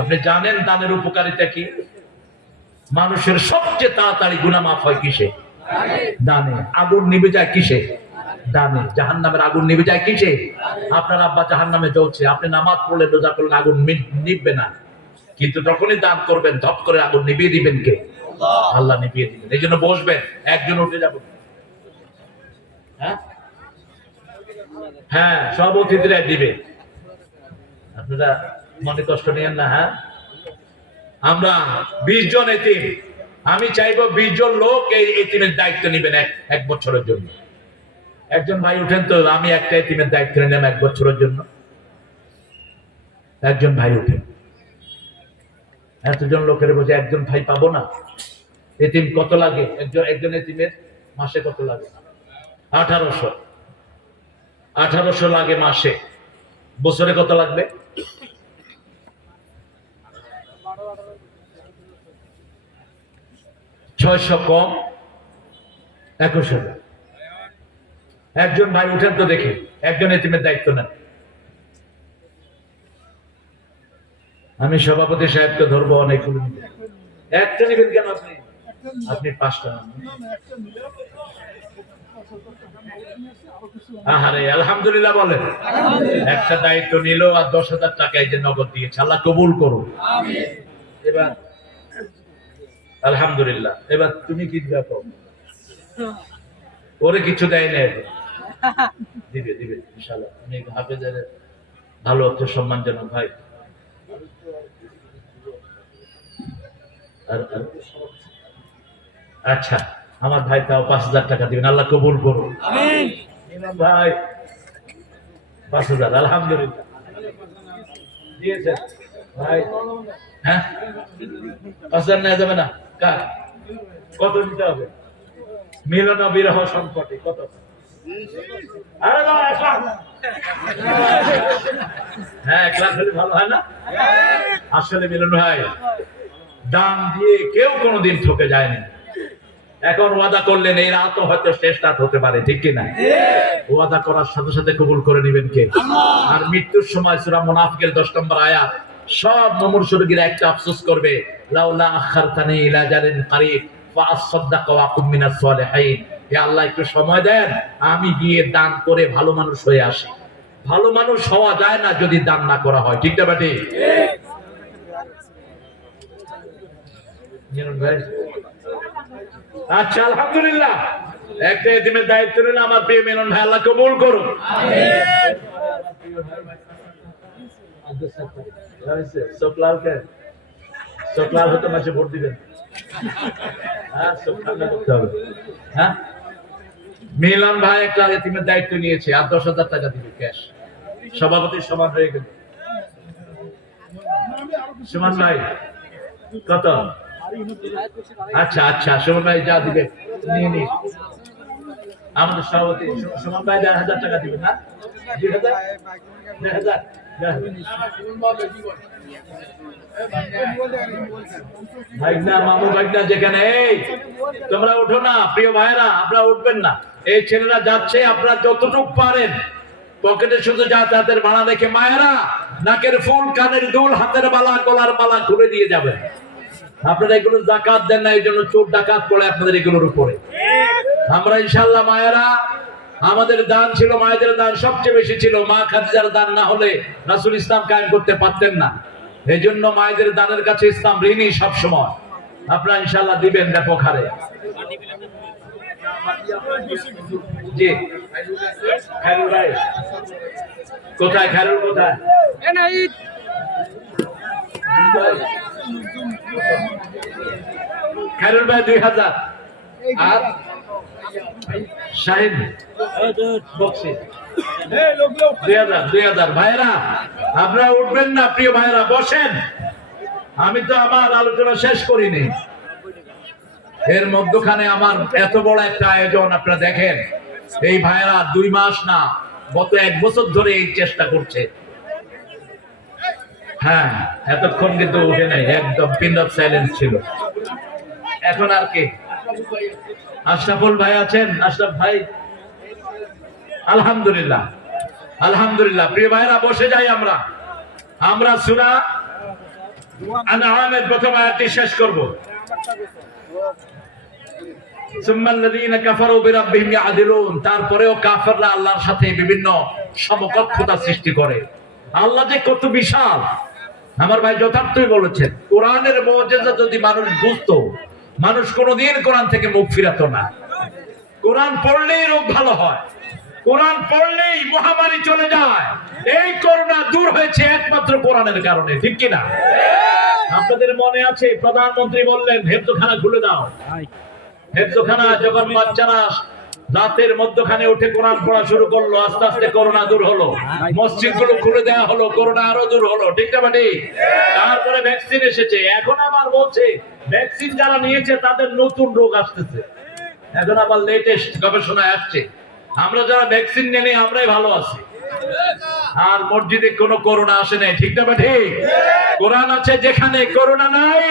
আপনি জানেন দানের উপকারিতা কি? মানুষের সবচেয়ে তাড়াতাড়ি গুনাহ মাফ হয় কিসে? দানে। আগুন নিভে যায় কিসে? দানে। জাহান্নামের আগুন নিভে যায় কিসে? আপনার আব্বা জাহান্নামে জ্বলছে, আপনি নামাজ পড়লে রোজা করলে আগুন নিভবে না, কিন্তু যখনই দান করবেন ধপ করে আগুন নিভিয়ে দিবেন কে? আল্লাহ নিভিয়ে দিবেন। এই জন্য বসবেন, একজন উঠে যাবেন। হ্যাঁ, সব অতিথিরা দিবে, আপনারা মনে কষ্ট নিয়েন না। হ্যাঁ, আমরা 20 জন এতিম, আমি চাইবো 20 জন লোক এই এতিমের দায়িত্ব নেবেন এক বছরের জন্য। একজন ভাই উঠেন তো, আমি একটা এতিমের দায়িত্ব নিলাম 1 বছরের জন্য। একজন ভাই উঠেন। এতজন লোকের বোঝে একজন ভাই পাবো না। এতিম কত লাগে? একজন এতিমের মাসে কত লাগে? 1800 লাগে মাসে। বছরে কত লাগবে? 600 কম 21,000। একজন ভাই উঠেন তো দেখি, একজন এতিমের দায়িত্ব নেন। আমি সভাপতি সাহেবকে ধরবো অনেকগুলো। একটা নেবেন কেন আপনি? আপনি 5টা নেন। আহারে আলহামদুলিল্লাহ বলেন। একটা দায়িত্ব নিল আর 10,000 টাকা এই যে নগদ দিয়েছে, আল্লাহ কবুল করুন। এবার আলহামদুলিল্লাহ। এবার তুমি কি দেখো, ওরে কিছু দেয় না, দিবে দিবে ইনশাআল্লাহ। আমি হাফেজের ভালো একটা সম্মানজনক ভাই। আচ্ছা, আমার ভাই তাও 5,000 টাকা দিবেন, আল্লাহ কবুল করুন। আমিন। ইমাম ভাই 5,000 আলহামদুলিল্লাহ দিয়েছেন ভাই। হ্যাঁ, 5,000 নেওয়া যাবে না? কার কত দিতে হবে? মিলন বিরহ সংকটে কত? আরে না, 1 লাখ। হ্যাঁ, 1 লাখ হলে ভালো হয় না? আসলে মিলন ভাই, দান দিয়ে কেউ কোনোদিন ঠকে যায়নি। এখন ওয়াদা করলেন, এই রাত হয়তো শেষ রাত হতে পারে, ঠিক কিনা? ওয়াদা করার সাথে সাথে কবুল করে নেবেন কে? আর মৃত্যুর সময় সূরা মুনাফিকের 10 নম্বর আয়াত, সব মুমূর্ষুরা একটা আফসোস করবে, লাউলা আখারতানি ইলা আজালিন কারীব ফাআসাদদাকা ওয়া আকুম মিনাস সালিহিন। হে আল্লাহ, একটু সময় দেন, আমি গিয়ে দান করে ভালো মানুষ হয়ে আসি। ভালো মানুষ হওয়া যায় না যদি দান না করা হয়, ঠিক না বাটি? আচ্ছা, আলহামদুলিল্লাহ। একটা এতিমের দায়িত্ব নিলাম আমার প্রিয় মিলন ভাই, আল্লাহ কবুল করুন। শুক্লাল হতে মাসে ভোট দিবেন। হ্যাঁ, মিলন ভাই একটা এতিমের দায়িত্ব নিয়েছে, আর 10,000 টাকা দিবে ক্যাশ। সভাপতির সমান হয়ে গেল। সুমন ভাই কত? আচ্ছা আচ্ছা, সুমন ভাই যা দিবে নিয়ে নি। আমাদের সভাপতি সুমন ভাই 1,000 টাকা দিবেন না? 2,000 ভাইগনা, মামু ভাইগনা যেখানে, এই তোমরা ওঠো না প্রিয় ভাইরা, আপনারা উঠবেন না। এই ছেলেরা যাচ্ছে, আপনারা যতটুকু পারেন পকেটে শুধু যাতায়াতের ভাড়া রেখে, মায়েরা নাকের ফুল, কানের দুল, হাতের মালা, গলার মালা ঘুরে দিয়ে যাবেন। আপনারা এগুলো যাকাত দেন না, এই জন্য চোর ডাকাত পড়ে আপনাদের এগুলোর উপরে। আমরা ইনশাআল্লাহ মায়েরা, আমাদের দান ছিল, মায়েদের দান সবচেয়ে বেশি ছিল। মা খাদিজার দান না হলে রাসূল ইসলাম কায়েম করতে পারতেন না। এই জন্য মায়েদের দানের কাছে ইসলাম ঋণী সব সময়। আপনারা ইনশাআল্লাহ দিবেন ব্যাপক হারে। জি, খায়রুল ভাই কোথায়? খায়রুল কোথায়? খায়রুল ভাই 2,000 আর শাহিন বক্সি 2,000। ভাইরা আপনারা উঠবেন না প্রিয় ভাইরা, বসেন। আমি তো আমার আলোচনা শেষ করিনি। এর মধ্যখানে আমার এত বড় একটা আয়োজন আপনারা দেখেন। এই ভাইরা 2 মাস না, গত 1 বছর ধরে এই চেষ্টা করছে। হ্যাঁ, এতক্ষণ কিন্তু উঠে নাই, একদম পিন অফ সাইলেন্স ছিল। এখন আর কে? আশরাফুল ভাই আছেন? আশরাফ ভাই, আলহামদুলিল্লাহ আলহামদুলিল্লাহ। প্রিয় ভাইরা বসে যাই আমরা। সূরা আনআমের প্রথম আয়াতটি শেষ করব। সুম্মাল্লাযীনা কাফারু বিরাব্বিহিম ইয়াদিলুন, তারপরেও কাফেররা আল্লাহর সাথে বিভিন্ন সমকক্ষতা সৃষ্টি করে। আল্লাহ যে কত বিশাল, আমার ভাই যথার্থই বলেছেন। কোরআনের মুজিজা যদি মানুষ বুঝতো, মানুষ কোনোদিন কোরআন থেকে মুখ ফিরাতো না। কোরআন পড়লেই রোগ ভালো হয়, কোরআন পড়লেই মহামারী চলে যায়। এই করোনা দূর হয়েছে একমাত্র কোরআনের কারণে, ঠিক কিনা? আপনাদের মনে আছে প্রধানমন্ত্রী বললেন হেফজখানা খুলে দাও। হেফজখানা যখন বাচ্চারা রাতের মধ্যখানে উঠে কোরআন পড়া শুরু করলো, আস্তে আস্তে করোনা দূর হলো। মসজিদ গুলো খুলে দেওয়া হলো, করোনা আরো দূর হলো, ঠিক না বাটি? তারপরে ভ্যাকসিন এসেছে। এখন আবার বলছে ভ্যাকসিন যারা নিয়েছে তাদের নতুন রোগ আসতেছে। এখন আবার লেটেস্ট গবেষণায় আসছে আমরা যারা ভ্যাকসিন নেই আমরাই ভালো আছি, আর মসজিদে কোনো করোনা আসে নাই, ঠিক না বাটি? কোরআন আছে যেখানে করোনা নাই,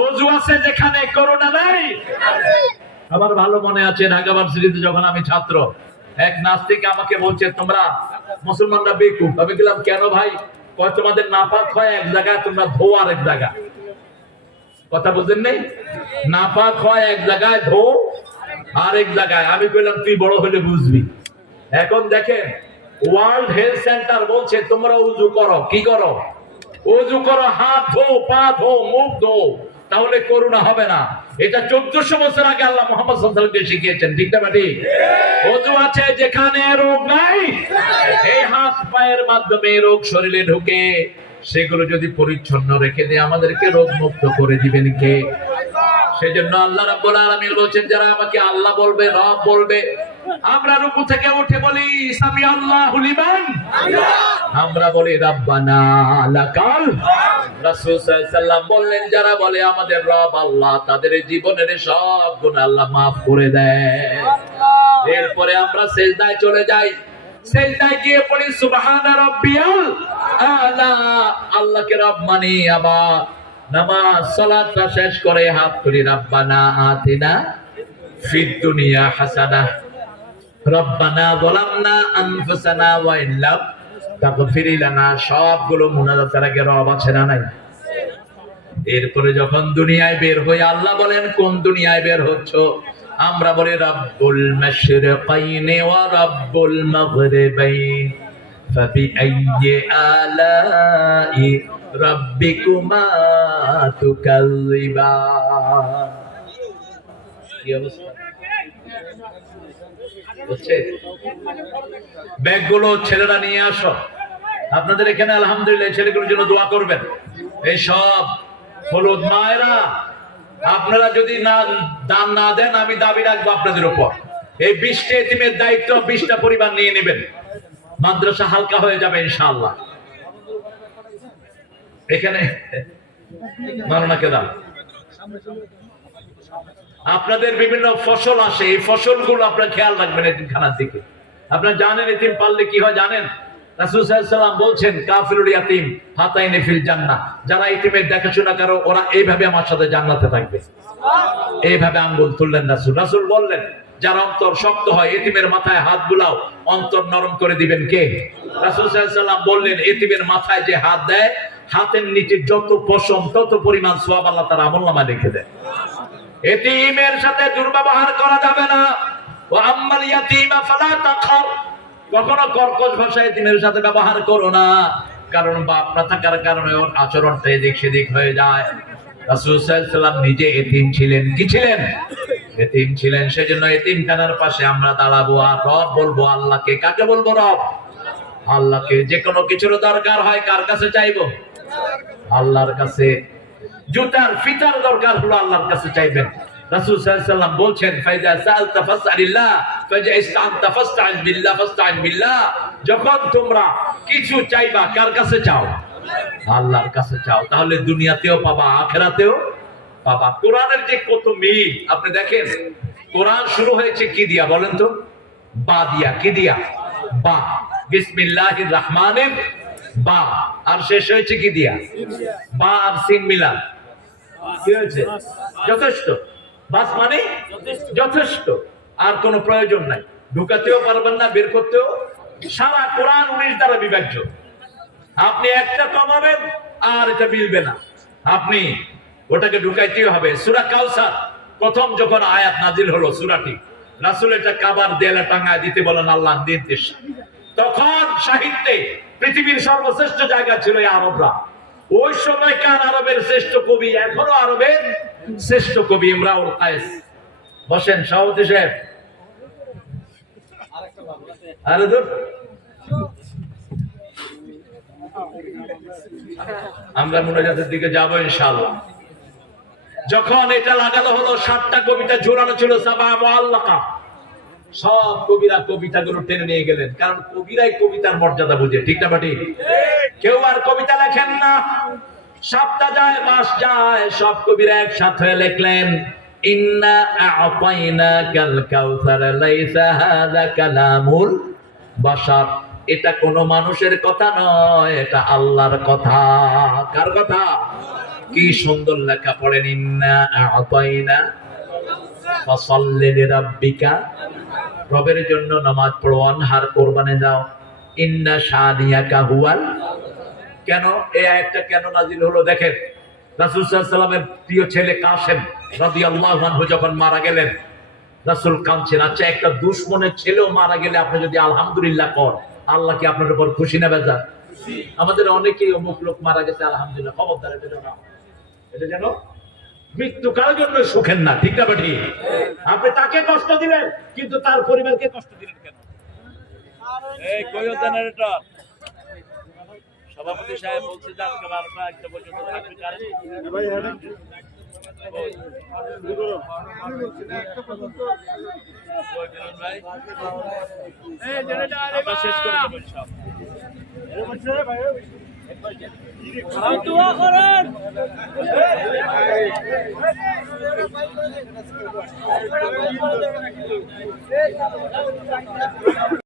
ওযু আছে যেখানে করোনা নাই। আমার ভালো মনে আছে ঢাকা ভার্সিটিতে যখন আমি ছাত্র, এক নাস্তিক আমাকে বলছে তোমরা মুসলমানরা বেকুব। আমি বললাম কেন ভাই? কয় তোমাদের নাপাক হয় এক জায়গায়, তোমরা ধো আর এক জায়গায়। কথা বুঝেন নাই? নাপাক হয় এক জায়গায়, ধো আর এক জায়গায়। আমি বললাম তুই বড় হলে বুঝবি। এখন দেখেন ওয়ার্ল্ড হেলথ সেন্টার বলছে তোমরা উযু করো। কি করো? উযু করো, হাত ধো, পা ধো, মুখ ধো, তাহলে করোনা হবে না। এটা 1400 বছর আগে আল্লাহ মুহাম্মদ সাল্লাল্লাহু আলাইহি ওয়াসাল্লামকে শিখিয়েছেন, ঠিক না বাটি? ওযু আছে যেখানে রোগ নাই, এই হাত পায়ের মাধ্যমে রোগ শরীরে ঢুকে, সেগুলো যদি পরিচ্ছন্ন রেখে দেয় আমাদেরকে রোগ মুক্ত করে দিবেন কে? সেজন্য আল্লাহ রাব্বুল আলামিন বলেন যারা আমাকে আল্লাহ বলবে, রব বলবে, আমরা রুকু থেকে উঠে বলি সামি আল্লাহু লিমান, আমরা বলি রাব্বানা লাকাল। রাসূল সাল্লাল্লাহু আলাইহি ওয়াসাল্লাম বললেন যারা বলে আমাদের রব আল্লাহ, তাদের জীবনের সব গুনাহ আল্লাহ maaf করে দেয়। এরপরে আমরা সিজদায় চলে যাই, সিজদায় গিয়ে পড়ি সুবহানা রাব্বিয়াল আলা। আল্লাহকে রব মানি, আবার নামাজ সালাতটা শেষ করে হাত তুলি রাব্বানা আতিনা ফিদ দুনিয়া হাসানাহ রব্বানা যালামনা আনফুসানা ওয়া ইল্লাম তাগফির লানা। সবগুলো মুনাজাতের আগে রব আছে না নাই? এরপরে যখন দুনিয়ায় বের হই আল্লাহ বলেন কোন দুনিয়ায় বের হচ্ছ? আমরা বলি রাব্বুল মাশরিকাইনি ওয়া রাব্বুল মাগরিবাইন ফাবিআইয়ি আলাই রাব্বিকুমা তুকাল্লিবান। কি অবস্থা হচ্ছে? ব্যাগগুলো ছেলেরা নিয়ে আসো। আপনাদের এখানে আলহামদুলিল্লাহ ছেলেগুলোর জন্য দোয়া করবেন। এই সব হলুদ মায়েরা আপনারা যদি না দান না দেন আমি দাবি রাখবো আপনাদের উপর। এই 20টা এতিমের দায়িত্ব 20টা পরিবার নিয়ে নেবেন, মাদ্রাসা হালকা হয়ে যাবে ইনশাআল্লাহ। এখানে মারণাকে দাও। আপনাদের বিভিন্ন ফসল আসে, এই ফসলগুলো আপনারা খেয়াল রাখবেন এতিমখানার দিকে। আপনারা জানেন এতিম পাললে কি হয় জানেন? রাসূল সাল্লাল্লাহু আলাইহি ওয়াসাল্লাম বলছেন কাফিরুল ইয়াতিম হাতাইনি ফিল জান্নাহ, যারা এতিমের দেখাশোনা করে ওরা এইভাবে আমার সাথে জান্নাতে থাকবে। এইভাবে আঙ্গুল তুললেন রাসূল। রাসূল বললেন যার অন্তর শক্ত হয় এতিমের মাথায় হাত বুলাও, অন্তর নরম করে দিবেন কে? রাসূল সাল্লাল্লাহু আলাইহি ওয়াসাল্লাম বললেন এতিমের মাথায় যে হাত দেয়, হাতের নিচে যত পশম তত পরিমাণ সওয়াব আল্লাহ তার আমলনামায় লিখে দেয়। এতিমের সাথে দুর্ব্যবহার করা যাবে না। ওয়া আম্মাল ইয়াতীমা ফালা তাকহার, কখনো কর্কশ ভাষায় এতিমের সাথে ব্যবহার করো না, কারণ বাপ না থাকার কারণে ওর আচরণটা এদিক সেদিক হয়ে যায়। রাসূল সাল্লাল্লাহু আলাইহি ওয়াসাল্লাম নিজে এতিম ছিলেন। কি ছিলেন? এতিম ছিলেন। সেজন্য এতিমখানার পাশে আমরা দাঁড়াবো আর রব বলবো আল্লাহকে। কাকে বলবো? রব আল্লাহকে। যে কোনো কিছুর দরকার হয় কার কাছে চাইবো? আল্লাহর কাছে। জুতার ফিতার দরকার হলো আল্লাহর কাছে চাইবেন। রাসূল সাল্লাল্লাহু আলাইহি ওয়াসাল্লাম বলছেন ফাইজা সালতা ফাসআলিল্লাহ ফাইজা ইসতানতা ফাসতাইন বিল্লাহ ফাসতাইন বিল্লাহ। যখন তোমরা কিছু চাইবা কার কাছে চাও? আল্লাহর কাছে চাও। তাহলে দুনিয়াতেও পাবা, আখিরাতেও পাবা। কোরআনের যে কত মিল আপনি দেখেন। কোরআন শুরু হয়েছে কি দিয়া বলেন তো? বা দিয়া। কি দিয়া? বা। বিসমিল্লাহির রহমানির বা। আর শেষ হয়েছে কি দিয়া? বা আর সিন মিলা। কি হয়েছে? যথেষ্ট। বাস মানে যথেষ্ট, আর কোনো প্রয়োজন নাই। ঢুকাতেও পারবেন না, বের করতেও। সারা কোরআন 19 দ্বারা বিভাজ্য। আপনি একটা কমাবেন আর এটা মিলবে না, আপনি ওটাকে ঢুকাইতেই হবে। সূরা কাউসার প্রথম যখন আয়াত নাজিল হলো সূরাটি, রাসূল এটা কাবার দেয়ালে টাঙায় দিতে বলেন আল্লাহর নির্দেশ। তখন সাহিত্যে পৃথিবীর সর্বশ্রেষ্ঠ জায়গা ছিল এই আরবরা। ওই সময়কার আরবের শ্রেষ্ঠ কবি, এখনো আরবের শ্রেষ্ঠ কবি ইমরাউল কায়েস। বসেন সভাপতি সাহেব। আরে দূর, আমরা মুনাজাতের দিকে যাবো ইনশাআল্লাহ। যখন এটা লাগানো হলো 7টা কবিতা ঝোলানো ছিল, সাবা মুআল্লাকা, সব কবিরা কবিতাগুলো টেনে নিয়ে গেলেন, কারণ কবিরাই কবিতার মর্যাদা বুঝে, ঠিক না বাটি? কেউ আর কবিতা লেখেন না, সপ্তাহ যায় মাস যায়, সব কবিরা একসাথে হয়ে লিখলেন ইন্না আ'তাইনাকাল কাউসার লাইসা হাযা কালামুল বাশার। এটা কোনো মানুষের কথা নয়, এটা আল্লাহর কথা। কার কথা? কি সুন্দর লেখা, পড়েন ইন্না আ'তাইনা ফাসাল্লি লিরাব্বিকা, রবের জন্য নামাজ পড়ো, অনহার কোরবানে যাও, ইন্না শানিয়াকা হুয়াল। কেন এই আয়াতটা কেন নাজিল হলো দেখেন। রাসূল সাল্লাল্লাহু আলাইহি ওয়াসাল্লামের প্রিয় ছেলে কাসেম রাদিয়াল্লাহু আনহু যখন মারা গেলেন, রাসূল কাঁদছেন। আচ্ছা, একটা দুশমনের ছেলেও মারা গেলে আপনি যদি আলহামদুলিল্লাহ কর, আল্লাহ কি আপনার উপর খুশি না বেজার? আমাদের অনেকেই অমুক লোক মারা গেছে আলহামদুলিল্লাহ, খবরদার এটা যেন, এটা যেন মৃত্যু কারোর জন্য সুখের না, ঠিক না বাটি? আপনি তাকে কষ্ট দিলেন কিন্তু তার পরিবারকে কষ্ট দিলেন কেন? এই কইও জেনারেটর সভাপতি সাহেব বলছে যে আজকে 12টা 1টা পর্যন্ত থাকবে, জানেন ভাই? এই জেনারেটর আমরা শেষ করে দেব ইনশাআল্লাহ। এই বলছে ভাই দোয়া করেন।